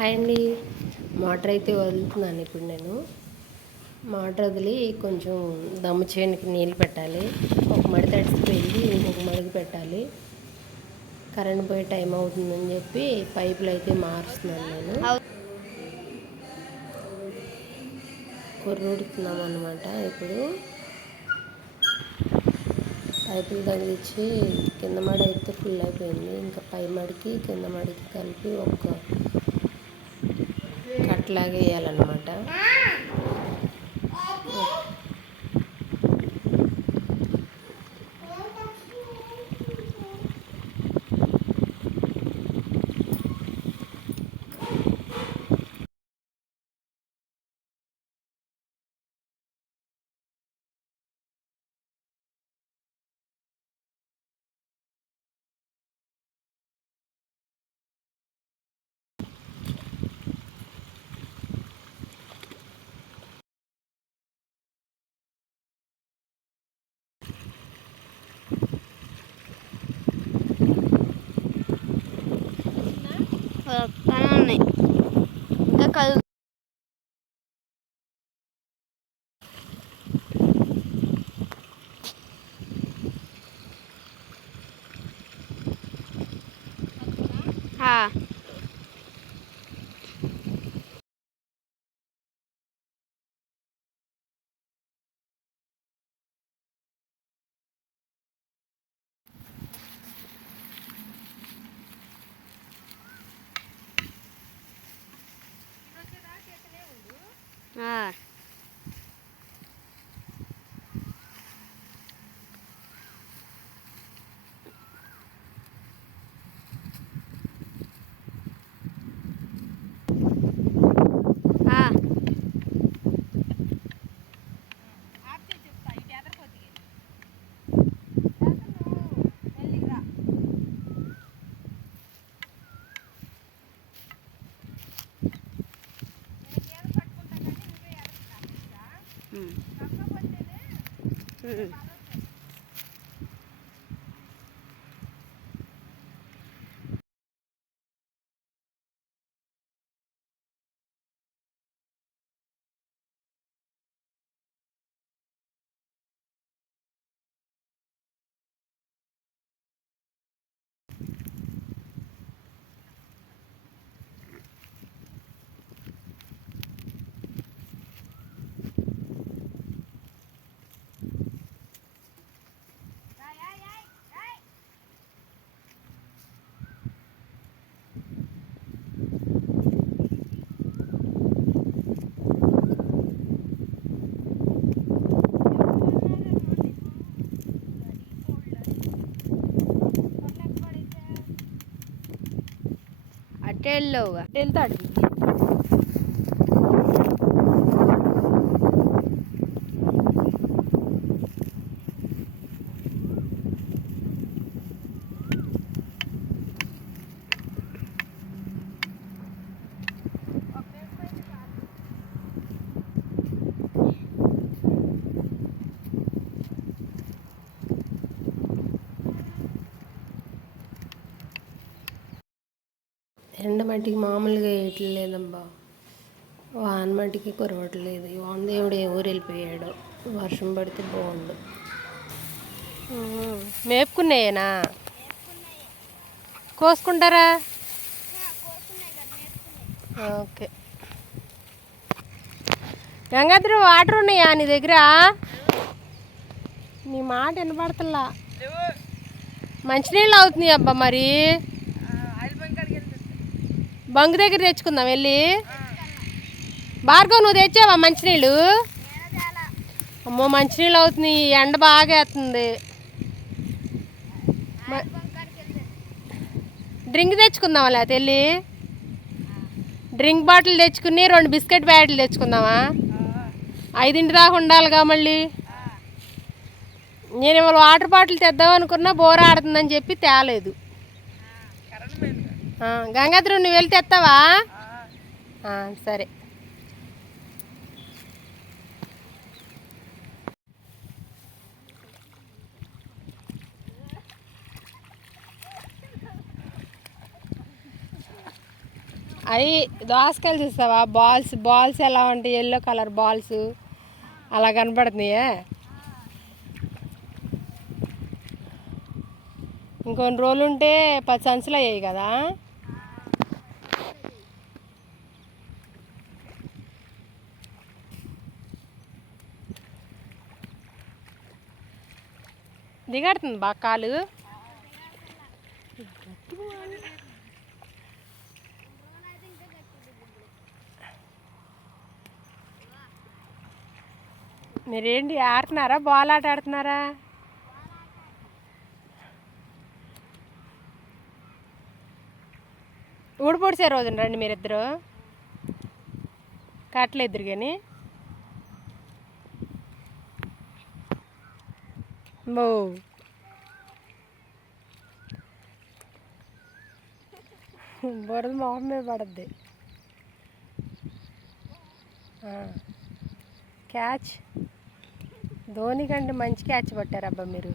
Hi అండి motor అయితే వదులుతున్నాను ఇప్పుడు నేను. మోటార్ వదిలి కొంచెం దమ్ము చేయడానికి నీళ్ళు పెట్టాలి. ఒక మడి తడిసిపోయింది ఇంకొక మడికి పెట్టాలి. కరెంట్ పోయే టైం అవుతుందని చెప్పి పైపులు అయితే మారుస్తున్నాను నేను. కొర్రుడుతున్నాం అనమాట ఇప్పుడు. పైపులు తగిలిచ్చి కింద మడి అయితే ఫుల్ అయిపోయింది. ఇంకా పై మడికి కింద మడికి కలిపి ఒక అట్లాగే వేయాలన్నమాట. ಹ್ಞೂ ಹ್ಞೂ el logo. El target. ఎండ మట్టికి మామూలుగా వేయట్లేదబ్బా వాన మట్టికి కురవట్లేదు ఈ వాన దేవుడు ఏ ఊరు వెళ్ళిపోయాడు. వర్షం పడితే బాగుండు. మేపుకున్నాయేనా? కోసుకుంటారా? ఓకే. గంగాధర వాటర్ ఉన్నాయా నీ దగ్గర? నీ మాట వినపడతలా. మంచినీళ్ళు అవుతున్నాయి అబ్బా మరి. బంగు దగ్గర తెచ్చుకుందాం వెళ్ళి. భార్గవ్ నువ్వు తెచ్చావా మంచినీళ్ళు? అమ్మో మంచినీళ్ళు అవుతున్నాయి ఎండ బాగా వేస్తుంది. డ్రింక్ తెచ్చుకుందామా లేకపోతే వెళ్ళి? డ్రింక్ బాటిల్ తెచ్చుకుని రెండు బిస్కెట్ ప్యాకెట్లు తెచ్చుకుందామా? ఐదింటి దాకా ఉండాలిగా మళ్ళీ. నేను ఇవాళ వాటర్ బాటిల్ తెద్దాం అనుకున్నా బోర్ ఆడుతుందని చెప్పి తేలేదు. గంగాధర్ నువ్వు వెళ్తేస్తావా సరే. అవి దోసకాయలు చూస్తావా? బాల్స్ బాల్స్ ఎలా ఉంటాయి? Yellow colour balls. అలా కనపడుతున్నాయే? ఇంకొన్ని రోజులు ఉంటే పది సంచులు అయ్యాయి కదా? దిగాడుతుంది బాగా కాలు. మీరేంటి ఆడుతున్నారా? బాల్ ఆట ఆడుతున్నారా? ఊడిపొడిసే రోజున రండి మీరిద్దరు. కట్టలేదురు కానీ. బో బురద మొహం మీద పడద్ది. క్యాచ్ ధోని కంటే మంచి క్యాచ్ పట్టారబ్బా మీరు.